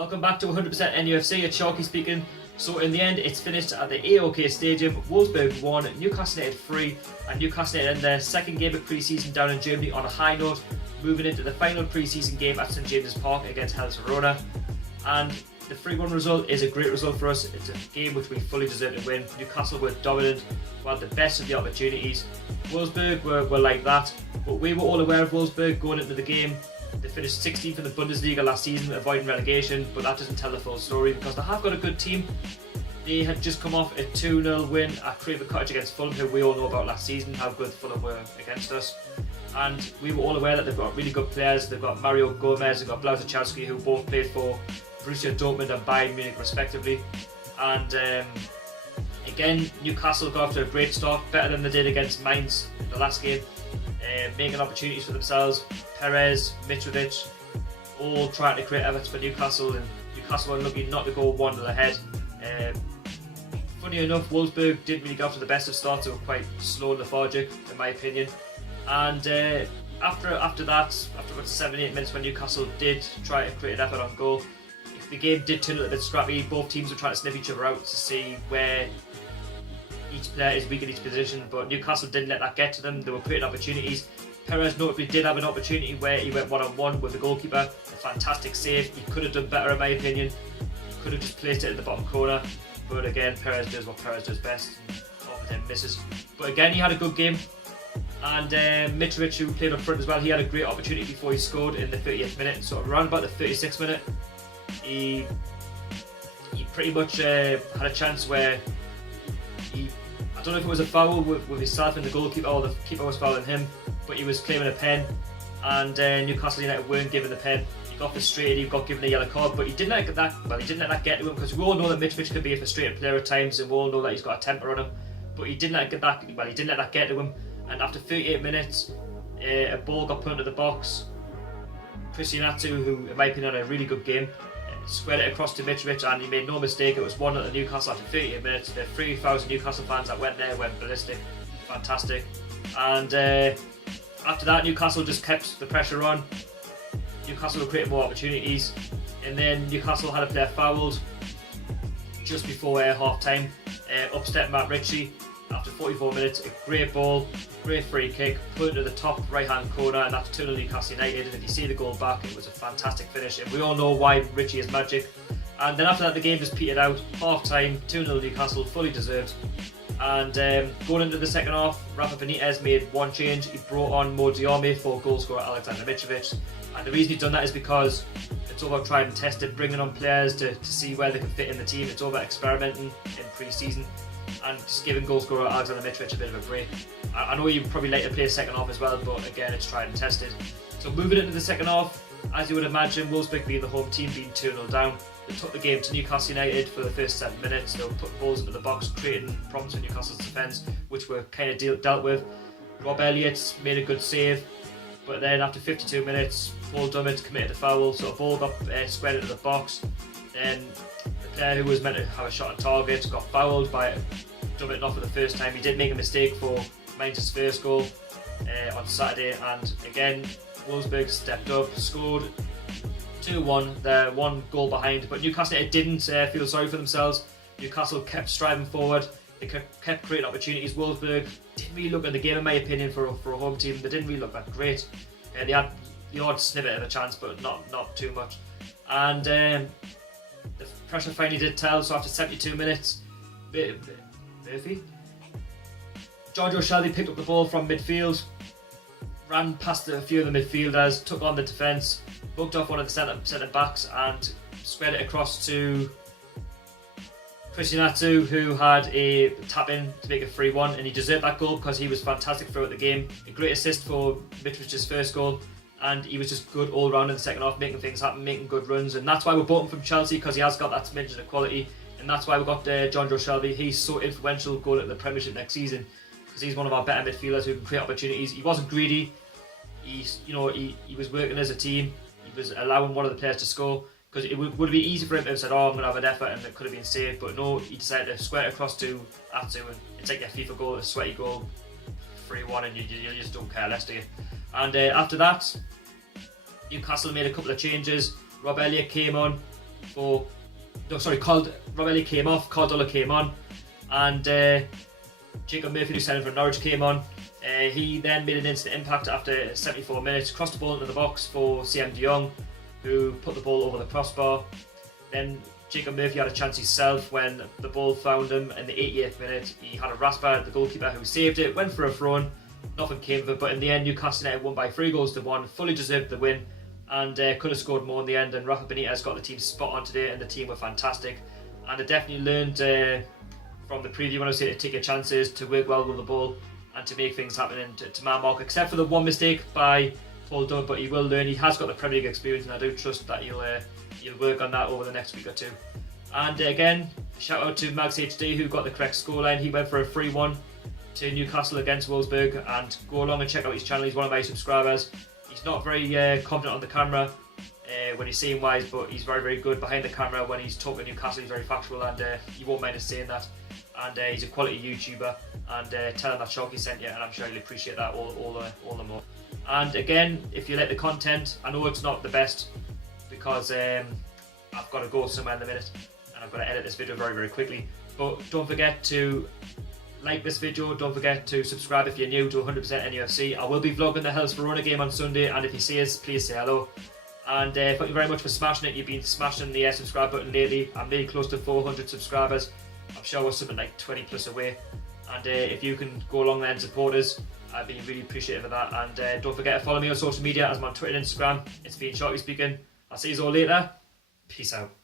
Welcome back to 100% NUFC, it's Sharky speaking. So in the end, it's finished at the AOK Stadium. Wolfsburg 1, Newcastle United 3, and Newcastle United in their second game of pre-season down in Germany on a high note, moving into the final pre-season game at St James's Park against Hellas Verona. And the 3-1 result is a great result for us. It's a game which we fully deserve to win. Newcastle were dominant, we had the best of the opportunities. Wolfsburg were like that, but we were all aware of Wolfsburg going into the game. They finished 16th in the Bundesliga last season, avoiding relegation, but that doesn't tell the full story because they have got a good team. They had just come off a 2-0 win at Craven Cottage against Fulham, who we all know about last season, how good Fulham were against us. And we were all aware that they've got really good players. They've got Mario Gomez, they've got Blazachowski, who both played for Borussia Dortmund and Bayern Munich respectively. And again, Newcastle got off to a great start, better than they did against Mainz in the last game, making opportunities for themselves. Perez, Mitrovic, all trying to create efforts for Newcastle, and Newcastle were lucky not to go 1-0 ahead. Funny enough, Wolfsburg didn't really get off to the best of starts. They were quite slow and lethargic, in my opinion. And after about 7-8 minutes, when Newcastle did try to create an effort on goal, the game did turn a little bit scrappy. Both teams were trying to sniff each other out to see where each player is weak in each position, but Newcastle didn't let that get to them. They were creating opportunities. Perez notably did have an opportunity where he went one-on-one with the goalkeeper. A fantastic save. He could have done better, in my opinion. He could have just placed it in the bottom corner. But again, Perez does what Perez does best. Half the time misses. But again, he had a good game. And Mitrovic, who played up front as well, he had a great opportunity before he scored in the 30th minute. So around about the 36th minute, he pretty much had a chance where I don't know if it was a foul with himself and the goalkeeper, or the keeper was fouling him, but he was claiming a pen, and Newcastle United weren't given the pen. He got frustrated, he got given a yellow card, but he didn't let that get to him, because we all know that Mitrovic can be a frustrated player at times, and we all know that he's got a temper on him. But he didn't let that get to him. And after 38 minutes, a ball got put into the box. Christian Atsu, who in my opinion had a really good game, squared it across to Mitrovic, and he made no mistake. It was 1-0 at Newcastle after 38 minutes. The 3,000 Newcastle fans that went there went ballistic. Fantastic. And after that, Newcastle just kept the pressure on. Newcastle were creating more opportunities, and then Newcastle had a player fouled just before half time. Up stepped Richie after 44 minutes. A great ball, great free kick, put it to the top right hand corner, and that's 2-0 Newcastle United. And if you see the goal back, it was a fantastic finish, and we all know why Richie is magic. And then after that, the game just petered out. Half time, 2-0 Newcastle, fully deserved. And going into the second half, Rafa Benitez made one change. He brought on Mo Diarmi for goal scorer Alexander Mitrovic. And the reason he's done that is because it's all about tried and tested, bringing on players to see where they can fit in the team. It's all about experimenting in pre-season and just giving goal scorer Alexander Mitrovic a bit of a break. I know you probably like to play a second half as well, but again, it's tried and tested. So moving into the second half, as you would imagine, Wolfsburg being the home team, being 2-0 down, they took the game to Newcastle United for the first 7 minutes. They put balls into the box, creating problems for Newcastle's defence, which were kind of dealt with. Rob Elliott made a good save, but then after 52 minutes, Paul Dummett committed a foul, so a ball got squared into the box. Then the player who was meant to have a shot on target got fouled by Dummett, not for the first time. He did make a mistake for Mainz's first goal on Saturday, and again, Wolfsburg stepped up, scored 2-1. They're one goal behind, but Newcastle didn't feel sorry for themselves. Newcastle kept striving forward. They kept creating opportunities. Wolfsburg didn't really look in the game, in my opinion, for a home team. They didn't really look that great. They had the odd snippet of a chance, but not too much. And the pressure finally did tell. So after 72 minutes, Giorgio Shelby picked up the ball from midfield, ran past a few of the midfielders, took on the defence, bugged off one of the centre backs, and squared it across to Christian Atsu, who had a tap in to make it 3-1, and he deserved that goal because he was fantastic throughout the game. A great assist for Mitrovic's first goal, and he was just good all round in the second half, making things happen, making good runs, and that's why we bought him from Chelsea, because he has got that smidgen of quality, and that's why we got Giorgio Shelby. He's so influential going at the Premiership next season, because he's one of our better midfielders who can create opportunities. He wasn't greedy. He was working as a team. He was allowing one of the players to score, because it would be easy for him to have said, "Oh, I'm going to have an effort," and it could have been saved. But no, he decided to square it across to Atsu, and it's like a FIFA goal, a sweaty goal, 3-1, and you just don't care less, do you? And after that, Newcastle made a couple of changes. Rob Elliott came on, Romelli came off, Caldula came on, and Jacob Murphy, who signed for Norwich, came on. He then made an instant impact after 74 minutes, crossed the ball into the box for CM de Jong, who put the ball over the crossbar. Then Jacob Murphy had a chance himself when the ball found him in the 88th minute. He had a rasp at the goalkeeper who saved it, went for a throw-in, nothing came of it, but in the end Newcastle United won by 3-1, fully deserved the win, and could have scored more in the end. And Rafa Benitez got the team spot on today, and the team were fantastic, and I definitely learned from the preview when I said to take your chances, to work well with the ball, and to make things happen, and to man mark, except for the one mistake by Paul Dunn, but he will learn. He has got the Premier League experience, and I do trust that he'll work on that over the next week or two. And again, shout out to Mags HD, who got the correct scoreline. He went for a 3-1 to Newcastle against Wolfsburg, and go along and check out his channel. He's one of my subscribers. He's not very confident on the camera when he's seeing wise, but he's very, very good behind the camera. When he's talking Newcastle, he's very factual, and you won't mind us saying that. And he's a quality YouTuber, and tell him that Sharky sent you, and I'm sure he'll appreciate that all the more. And again, if you like the content, I know it's not the best because I've got to go somewhere in a minute, and I've got to edit this video very, very quickly. But don't forget to like this video, don't forget to subscribe if you're new to 100% NUFC. I will be vlogging the Hellas Verona game on Sunday, and if you see us, please say hello. And thank you very much for smashing it. You've been smashing the subscribe button lately. I'm really close to 400 subscribers. I'm sure we're something like 20 plus away. And if you can go along there and support us, I'd be really appreciative of that. And don't forget to follow me on social media, as I'm on Twitter and Instagram. It's been Sharky speaking. I'll see you all later. Peace out.